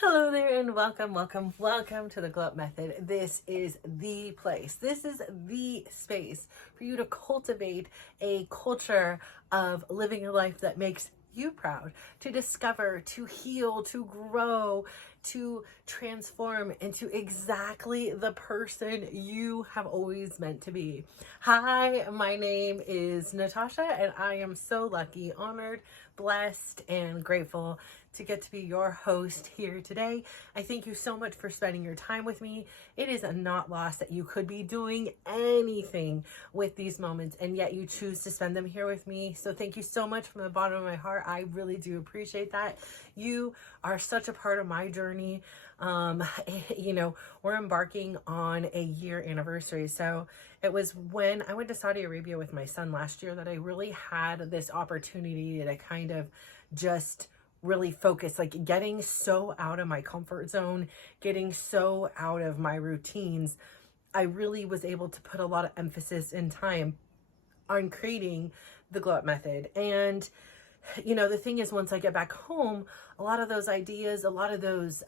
Hello there and welcome to the Glow Up Method. This is the place. This is the space for you to cultivate a culture of living a life that makes you proud, to discover, to heal, to grow, to transform into exactly the person you have always meant to be. Hi, my name is Natasha, and I am so lucky, honored, blessed, and grateful to get to be your host here today. I thank you so much for spending your time with me. It is a not loss that you could be doing anything with these moments, and yet you choose to spend them here with me. So thank you so much from the bottom of my heart. I really do appreciate that. You are such a part of my journey. We're embarking on a year anniversary. So it was when I went to Saudi Arabia with my son last year that I really had this opportunity to kind of just really focus, like getting so out of my comfort zone, getting so out of my routines. I really was able to put a lot of emphasis and time on creating the Glow Up Method. And the thing is, once I get back home, a lot of those ideas, a lot of those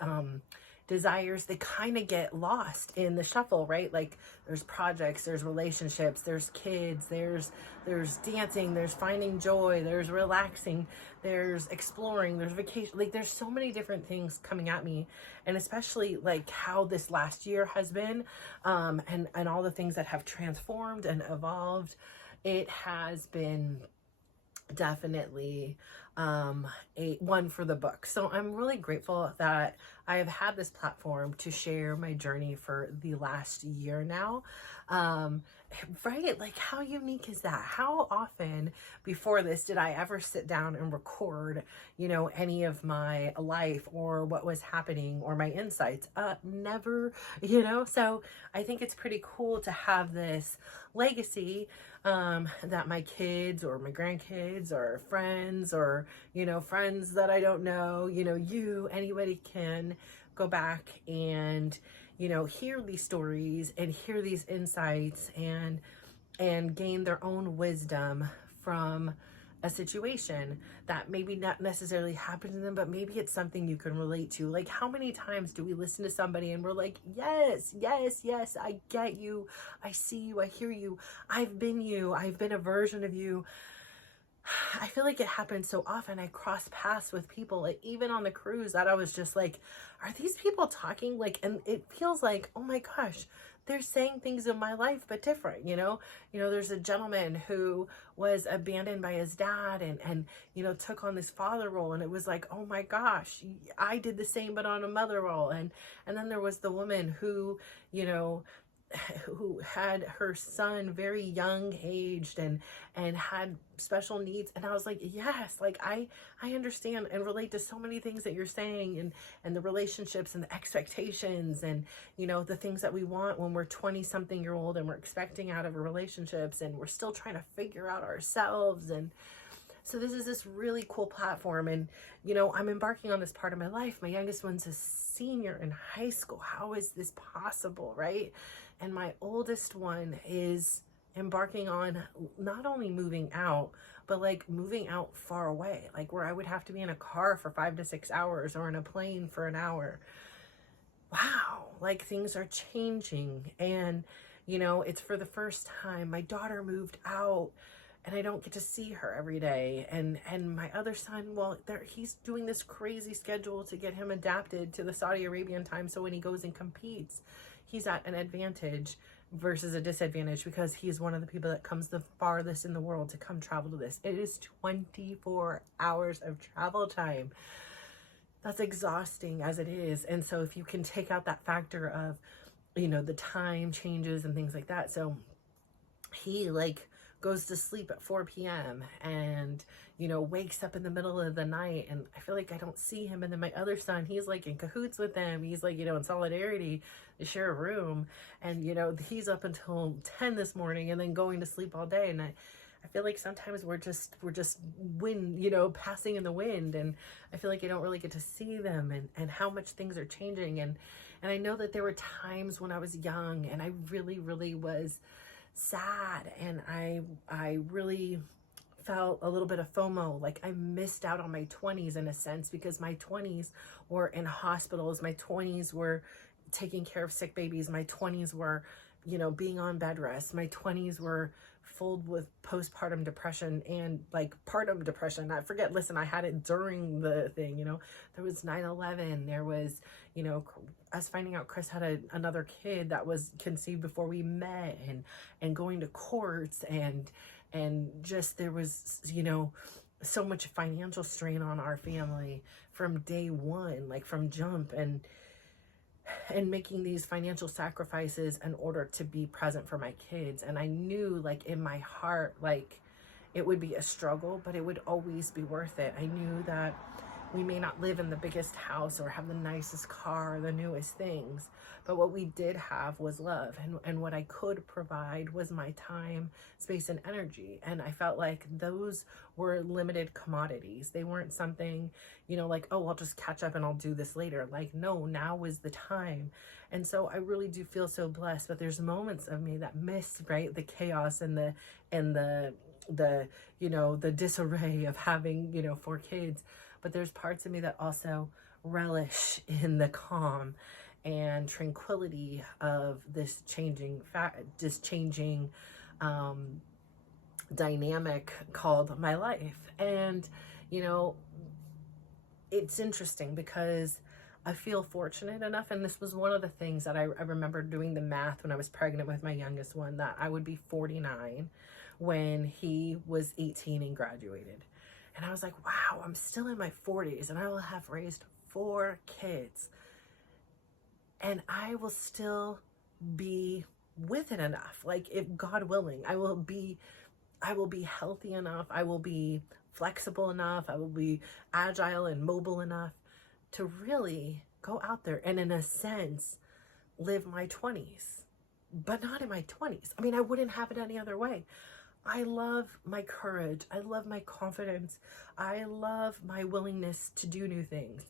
desires, they kind of get lost in the shuffle, right? Like there's projects, there's relationships, there's kids, there's dancing, there's finding joy, there's relaxing, there's exploring, there's vacation. Like there's so many different things coming at me, and especially like how this last year has been, and all the things that have transformed and evolved. It has been definitely a one for the book. So I'm really grateful that I have had this platform to share my journey for the last year now. Right? Like, how unique is that? How often before this did I ever sit down and record, any of my life or what was happening or my insights? Never, So I think it's pretty cool to have this legacy, that my kids or my grandkids or friends or, friends that I don't know, anybody can go back and, hear these stories and hear these insights and gain their own wisdom from a situation that maybe not necessarily happened to them, but maybe it's something you can relate to. Like, how many times do we listen to somebody and we're like, yes, yes, yes, I get you, I see you, I hear you, I've been you, I've been a version of you. I feel like it happens so often. I cross paths with people, like even on the cruise, that I was just like, are these people talking? Like, and it feels like, oh my gosh, they're saying things in my life, but different, there's a gentleman who was abandoned by his dad and took on this father role. And it was like, oh my gosh, I did the same, but on a mother role. And then there was the woman who, who had her son very young aged and had special needs. And I was like, yes, like I understand and relate to so many things that you're saying, and the relationships and the expectations and the things that we want when we're 20 something year old and we're expecting out of our relationships, and we're still trying to figure out ourselves. And so this is this really cool platform, and I'm embarking on this part of my life. My youngest one's a senior in high school. How is this possible, right? And my oldest one is embarking on not only moving out, but like moving out far away, like where I would have to be in a car for 5 to 6 hours or in a plane for an hour. Wow, like things are changing. And it's for the first time my daughter moved out, and I don't get to see her every day. And my other son, well, he's doing this crazy schedule to get him adapted to the Saudi Arabian time, so when he goes and competes, he's at an advantage versus a disadvantage, because he's one of the people that comes the farthest in the world to come travel to this. It is 24 hours of travel time. That's exhausting as it is. And so if you can take out that factor of, the time changes and things like that. So he goes to sleep at 4 p.m. and, wakes up in the middle of the night, and I feel like I don't see him. And then my other son, he's like in cahoots with them. He's like, in solidarity to share a room. And, he's up until 10 this morning and then going to sleep all day. And I feel like sometimes we're just wind, passing in the wind. And I feel like I don't really get to see them and how much things are changing. And I know that there were times when I was young and I really, really was sad, and I really felt a little bit of FOMO, like I missed out on my 20s in a sense, because my 20s were in hospitals, my 20s were taking care of sick babies, my 20s were, being on bed rest, my 20s were filled with postpartum depression and like partum depression. I forget, listen, I had it during the thing, there was 9/11, there was, us finding out Chris had another kid that was conceived before we met, and going to courts, and just there was, so much financial strain on our family from day one, like from jump, and making these financial sacrifices in order to be present for my kids. And I knew, like, in my heart, like, it would be a struggle, but it would always be worth it. I knew that we may not live in the biggest house or have the nicest car or the newest things, but what we did have was love. And what I could provide was my time, space, and energy. And I felt like those were limited commodities. They weren't something, like, oh, I'll just catch up and I'll do this later. Like, no, now is the time. And so I really do feel so blessed, but there's moments of me that miss, right, the chaos and the disarray of having, 4 kids. But there's parts of me that also relish in the calm and tranquility of this changing dynamic called my life. And, it's interesting because I feel fortunate enough, and this was one of the things that I remember doing the math when I was pregnant with my youngest one, that I would be 49 when he was 18 and graduated. And I was like, wow, I'm still in my 40s and I will have raised 4 kids. And I will still be with it enough. Like, if God willing, I will be healthy enough. I will be flexible enough. I will be agile and mobile enough to really go out there and, in a sense, live my 20s, but not in my 20s. I mean, I wouldn't have it any other way. I love my courage. I love my confidence. I love my willingness to do new things.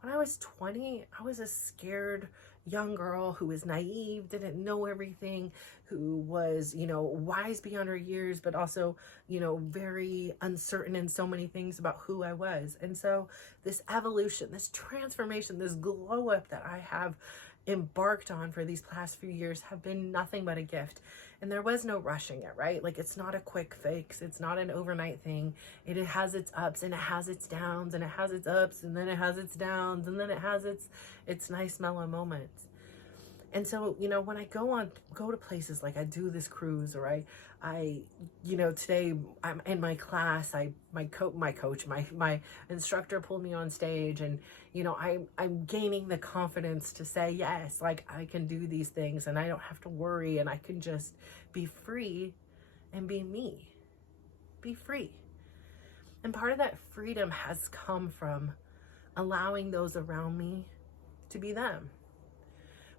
When I was 20, I was a scared young girl who was naive, didn't know everything, who was, wise beyond her years, but also, very uncertain in so many things about who I was. And so this evolution, this transformation, this glow up that I have embarked on for these past few years have been nothing but a gift. And there was no rushing it, right? Like, it's not a quick fix. It's not an overnight thing. It has its ups and it has its downs, and it has its ups and then it has its downs, and then it has its nice mellow moments. And so, when I go to places, like I do this cruise, or I today I'm in my class, my instructor pulled me on stage, and, I'm gaining the confidence to say, yes, like, I can do these things and I don't have to worry, and I can just be free and be me, be free. And part of that freedom has come from allowing those around me to be them.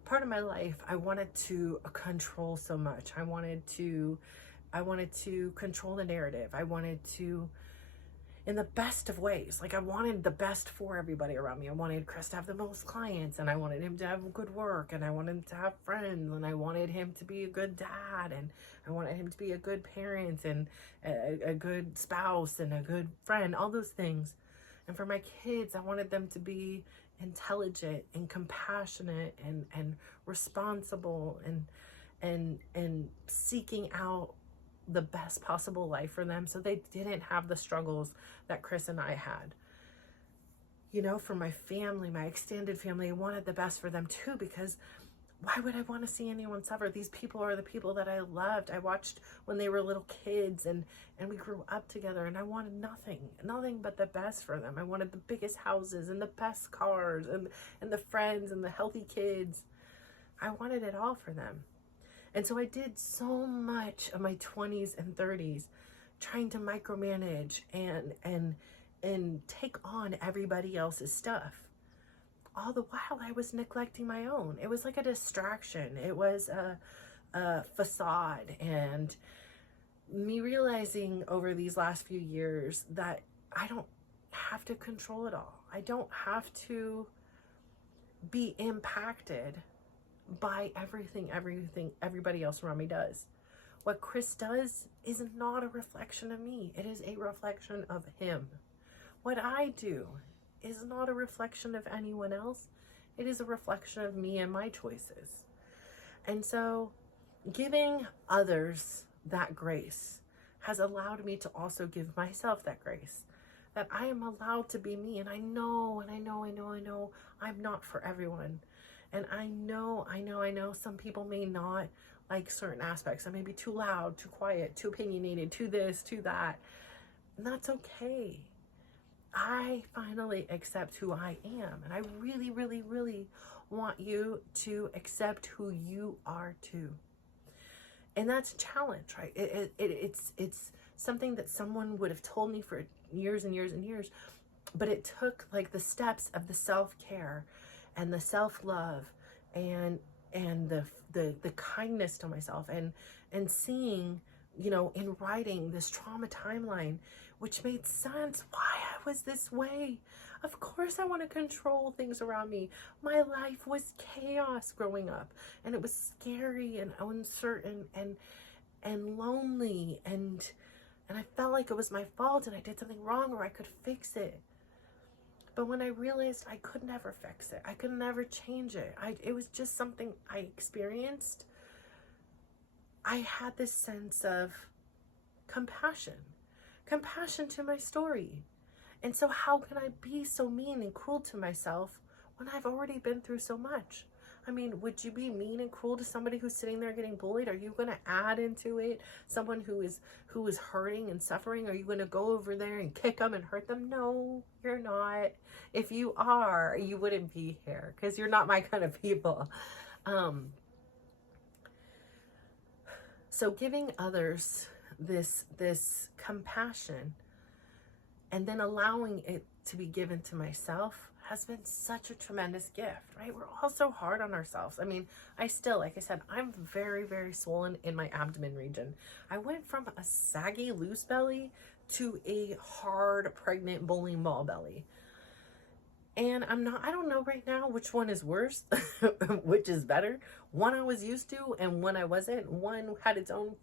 Part of my life, I wanted to control so much. I wanted to control the narrative. I wanted to, in the best of ways, like, I wanted the best for everybody around me. I wanted Chris to have the most clients, and I wanted him to have good work, and I wanted him to have friends, and I wanted him to be a good dad, and I wanted him to be a good parent, and a good spouse, and a good friend, all those things. And for my kids, I wanted them to be intelligent and compassionate and responsible and seeking out the best possible life for them, so they didn't have the struggles that Chris and I had. For my family, my extended family, I wanted the best for them too, because why would I want to see anyone suffer? These people are the people that I loved. I watched when they were little kids, and we grew up together, and I wanted nothing but the best for them. I wanted the biggest houses and the best cars and the friends and the healthy kids. I wanted it all for them. And so I did so much of my 20s and 30s trying to micromanage and take on everybody else's stuff. All the while I was neglecting my own. It was like a distraction. It was a facade. And me realizing over these last few years that I don't have to control it all. I don't have to be impacted by everything everybody else around me does. What Chris does is not a reflection of me. It is a reflection of him. What I do is not a reflection of anyone else. It is a reflection of me and my choices. And so giving others that grace has allowed me to also give myself that grace, that I am allowed to be me. And I know I'm not for everyone. And I know some people may not like certain aspects. I may be too loud, too quiet, too opinionated, too this, too that. And that's okay. I finally accept who I am. And I really, really, really want you to accept who you are too. And that's a challenge, right? It's something that someone would have told me for years and years and years, but it took like the steps of the self-care and the self-love and the kindness to myself and seeing, you know, in writing this trauma timeline, which made sense why I was this way. Of course I want to control things around me. My life was chaos growing up, and it was scary and uncertain and lonely, and I felt like it was my fault and I did something wrong or I could fix it. But when I realized I could never fix it, I could never change it, it was just something I experienced, I had this sense of compassion to my story. And so how can I be so mean and cruel to myself when I've already been through so much? I mean, would you be mean and cruel to somebody who's sitting there getting bullied? Are you going to add into it someone who is hurting and suffering? Are you going to go over there and kick them and hurt them? No, you're not. If you are, you wouldn't be here, because you're not my kind of people. So giving others this compassion and then allowing it to be given to myself has been such a tremendous gift, right? We're all so hard on ourselves. I mean, I still, like I said, I'm very, very swollen in my abdomen region. I went from a saggy, loose belly to a hard, pregnant, bowling ball belly. And I don't know right now which one is worse, which is better. One I was used to and one I wasn't. One had its own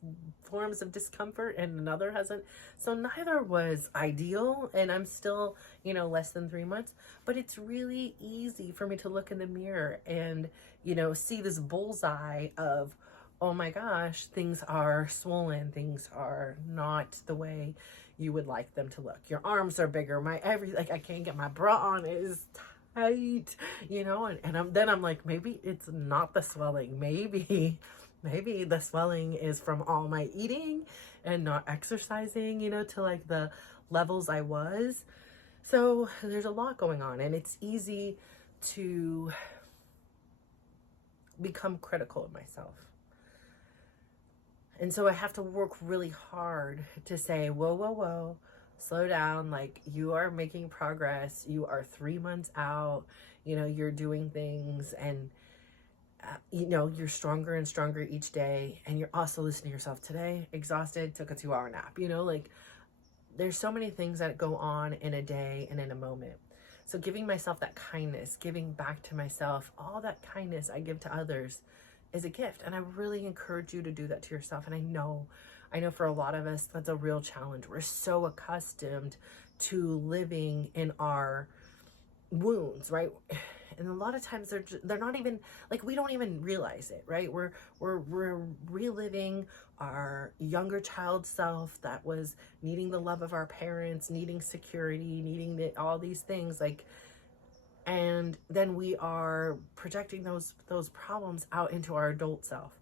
forms of discomfort and another hasn't. So neither was ideal, and I'm still, you know, less than 3 months. But it's really easy for me to look in the mirror and, you know, see this bullseye of, oh my gosh, things are swollen. Things are not the way you would like them to look. Your arms are bigger. Like I can't get my bra on. It is tight, you know, and I'm like, maybe it's not the swelling. Maybe the swelling is from all my eating and not exercising, you know, to like the levels I was. So there's a lot going on, and it's easy to become critical of myself. And so I have to work really hard to say, whoa, slow down. Like, you are making progress. You are 3 months out. You know, you're doing things, and, you know, you're stronger and stronger each day. And you're also listening to yourself. Today, exhausted, took a 2-hour nap. You know, like, there's so many things that go on in a day and in a moment. So giving myself that kindness, giving back to myself, all that kindness I give to others is a gift. And I really encourage you to do that to yourself. And I know for a lot of us, that's a real challenge. We're so accustomed to living in our wounds, right? And a lot of times they're not even, like, we don't even realize it, right? We're reliving our younger child self that was needing the love of our parents, needing security, needing all these things, like, and then we are projecting those problems out into our adult self.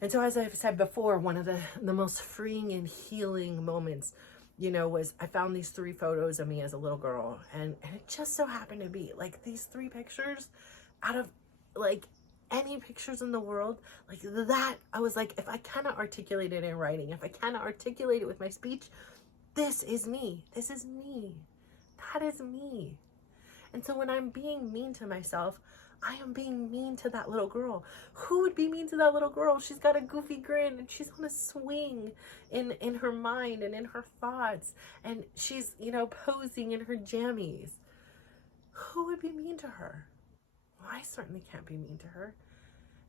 And so, as I've said before, one of the most freeing and healing moments, you know, was I found these 3 photos of me as a little girl, and it just so happened to be like these 3 pictures out of like any pictures in the world, like that. I was like, if I cannot articulate it in writing, if I cannot articulate it with my speech, this is me. This is me. That is me. And so when I'm being mean to myself, I am being mean to that little girl. Who would be mean to that little girl? She's got a goofy grin and she's on a swing in her mind and in her thoughts. And she's, you know, posing in her jammies. Who would be mean to her? Well, I certainly can't be mean to her.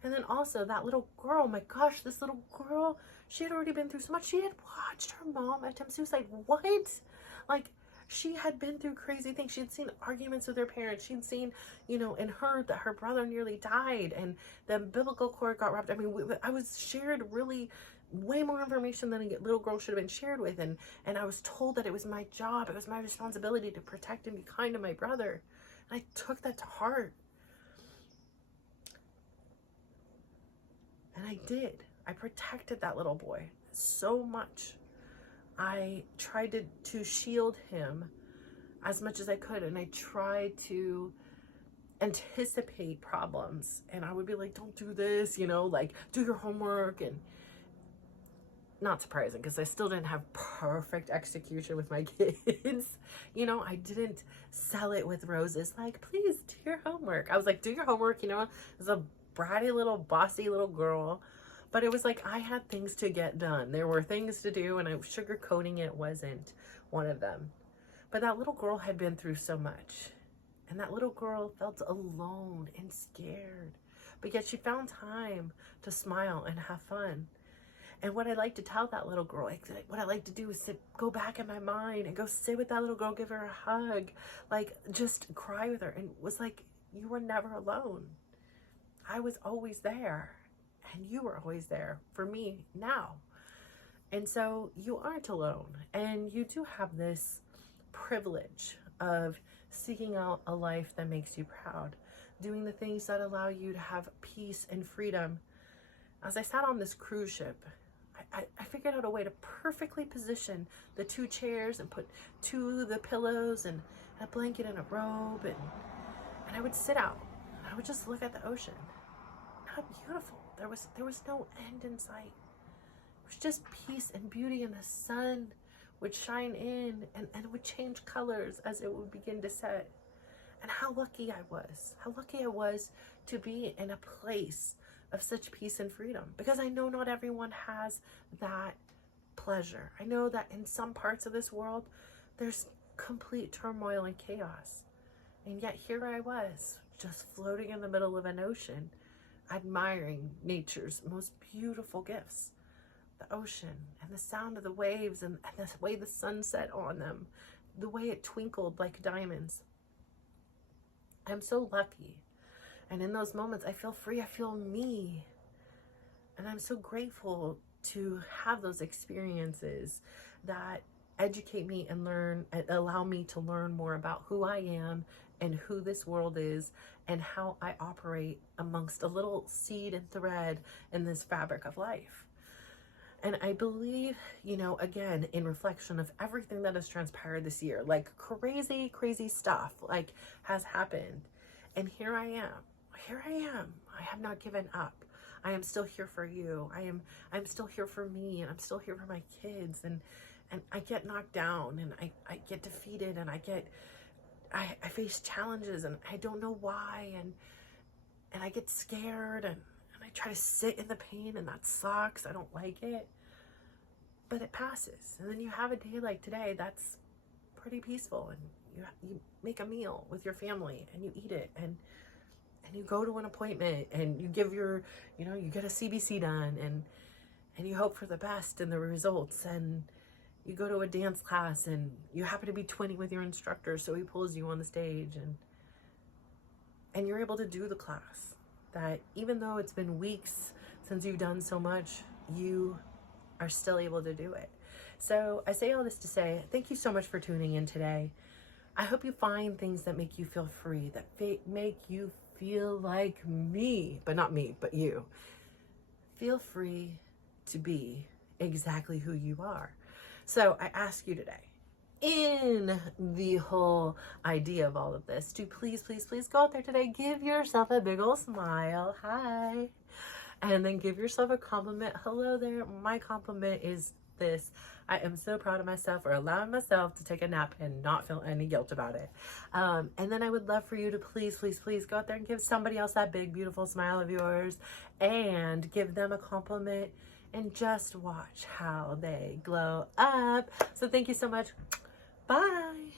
And then also that little girl, my gosh, this little girl, she had already been through so much. She had watched her mom attempt suicide. What? Like, she had been through crazy things. She had seen arguments with her parents. She'd seen, and heard that her brother nearly died and the umbilical cord got wrapped. I mean, I was shared really way more information than a little girl should have been shared with. And I was told that it was my job. It was my responsibility to protect and be kind to my brother. And I took that to heart. And I did. I protected that little boy so much. I tried to shield him as much as I could. And I tried to anticipate problems. And I would be like, don't do this, like do your homework. And not surprising, because I still didn't have perfect execution with my kids. I didn't sell it with roses. Like, please do your homework. I was like, do your homework, as a bratty little bossy little girl. But it was like, I had things to get done. There were things to do, and I was sugarcoating it wasn't one of them. But that little girl had been through so much. And that little girl felt alone and scared. But yet she found time to smile and have fun. And what I like to tell that little girl, what I like to do is go back in my mind and go sit with that little girl, give her a hug, like just cry with her. And it was like, you were never alone. I was always there. And you were always there for me now. And so you aren't alone. And you do have this privilege of seeking out a life that makes you proud, doing the things that allow you to have peace and freedom. As I sat on this cruise ship, I figured out a way to perfectly position the 2 chairs and put 2 of the pillows and a blanket and a robe. And I would sit out. And I would just look at the ocean. How beautiful. There was no end in sight. It was just peace and beauty, and the sun would shine in and it would change colors as it would begin to set. And how lucky I was to be in a place of such peace and freedom, because I know not everyone has that pleasure. I know that in some parts of this world, there's complete turmoil and chaos. And yet here I was, just floating in the middle of an ocean, admiring nature's most beautiful gifts, the ocean and the sound of the waves and the way the sun set on them, the way it twinkled like diamonds. I'm so lucky. And in those moments, I feel free, I feel me. And I'm so grateful to have those experiences that educate me and allow me to learn more about who I am and who this world is and how I operate amongst a little seed and thread in this fabric of life. And I believe, again, in reflection of everything that has transpired this year, like crazy, crazy stuff like has happened. And here I am. I have not given up. I am still here for you. I'm still here for me, and I'm still here for my kids. And I get knocked down, and I get defeated, and I face challenges, and I don't know why, and I get scared, and I try to sit in the pain, and that sucks. I don't like it, but it passes. And then you have a day like today that's pretty peaceful, and you make a meal with your family, and you eat it, and you go to an appointment, and you give you get a CBC done, and you hope for the best in the results, and you go to a dance class, and you happen to be twinning with your instructor, so he pulls you on the stage, and you're able to do the class. That even though it's been weeks since you've done so much, you are still able to do it. So I say all this to say, thank you so much for tuning in today. I hope you find things that make you feel free, that make you feel like me, but not me, but you. Feel free to be exactly who you are. So I ask you today, in the whole idea of all of this, to please, please, please go out there today, give yourself a big old smile, hi, and then give yourself a compliment. Hello there, my compliment is this: I am so proud of myself for allowing myself to take a nap and not feel any guilt about it. And then I would love for you to please, please, please go out there and give somebody else that big, beautiful smile of yours, and give them a compliment, and just watch how they glow up. So thank you so much. Bye.